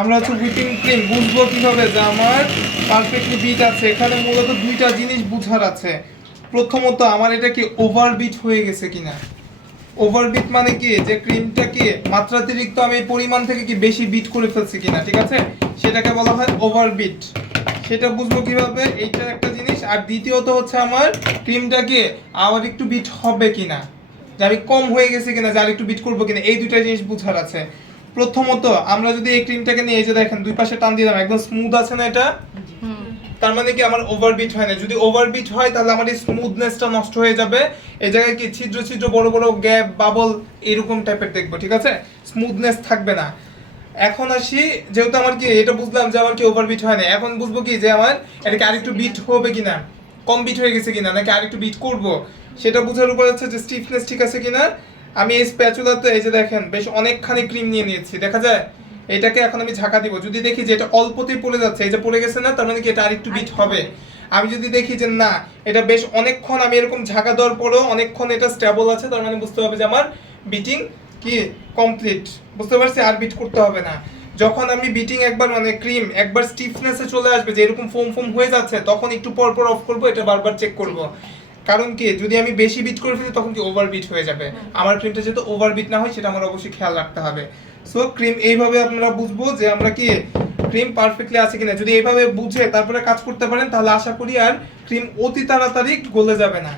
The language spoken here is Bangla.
আমরা হচ্ছে হুইপিং ক্রিম বুঝবো কিভাবে যে আমার পারফেক্টলি বিট আছে। এখানে মূলত দুইটা জিনিস বুঝার আছে। প্রথমত আমার এটা কি ওভারবিট হয়ে গেছে কিনা। ওভারবিট মানে কি, যে ক্রিমটা কি মাত্রাতিরিক্ত আমি পরিমাণ থেকে কি বেশি বিট করে ফেলছি কিনা, ঠিক আছে, সেটাকে বলা হয় ওভারবিট। সেটা বুঝবো কিভাবে, এইটা একটা জিনিস। আর দ্বিতীয়ত হচ্ছে আমার ক্রিমটা কি আবার একটু বিট হবে কিনা, যে আমি কম হয়ে গেছে কিনা, যে আর একটু বিট করবো কিনা, এই দুইটা জিনিস বুঝার আছে। প্রথমত আমরা যদি এই ক্রিমটাকে নিয়ে, এই যে দেখেন দুই পাশে টান দিলাম, একদম স্মুথ আছে না এটা, তার মানে কি আমার ওভারবিট হয় না। যদি ওভারবিট হয় তাহলে আমার এই স্মুথনেসটা নষ্ট হয়ে যাবে। এই জায়গায় কি ছিদ্র ছিদ্র বড় বড় গ্যাপ বাবল এরকম টাইপের দেখবো, ঠিক আছে, স্মুথনেস থাকবে না। এখন আসি, যেহেতু আমার কি এটা বুঝলাম যে আমার কি ওভারবিট হয় না, এখন বুঝবো কি যে আমার এটাকে আরেকটু বিট হবে কিনা, কম বিট হয়ে গেছে কিনা, নাকি আরেকটু বিট করব। সেটা বোঝার উপর হচ্ছে যে স্টিফনেস ঠিক আছে কিনা। আমি এই স্প্যাচুলাতে এই যে দেখেন বেশ অনেকখানি ক্রিম নিয়ে নিয়েছি, দেখা যায়। এটাকে এখন আমি ঝাঁকা দিব, যদি দেখি যে এটা অল্পতেই পড়ে যাচ্ছে, এই যে পড়ে গেছে না, তার মানে কি এটা আরেকটু বিট হবে। আমি যদি দেখি যে না, এটা বেশ অনেকক্ষণ আমি এরকম ঝাঁকা দেওয়ার পরেও অনেকক্ষণ এটা স্টেবল আছে, তার মানে বুঝতে হবে যে আমার বিটিং কি কমপ্লিট। বুঝতে পারছি, আর বিট করতে হবে না। যখন আমি বিটিং একবার মানে ক্রিম একবার স্টিফনেসে চলে আসবে, যে এরকম ফোম ফোম হয়ে যাচ্ছে, তখন একটু পর পর অফ করব, এটা বারবার চেক করব। কারণ কি, যদি আমি বেশি বিট করে ফেলি তখন কি ওভার বিট হয়ে যাবে। আমার ক্রিমটা যেহেতু ওভার বিট না হয়, সেটা আমার অবশ্যই খেয়াল রাখতে হবে। সো ক্রিম এইভাবে আপনারা বুঝবো যে আমরা কি ক্রিম পারফেক্টলি আছে কিনা। যদি এইভাবে বুঝে তারপরে কাজ করতে পারেন, তাহলে আশা করি আর ক্রিম অতি তাড়াতাড়ি গলে যাবে না।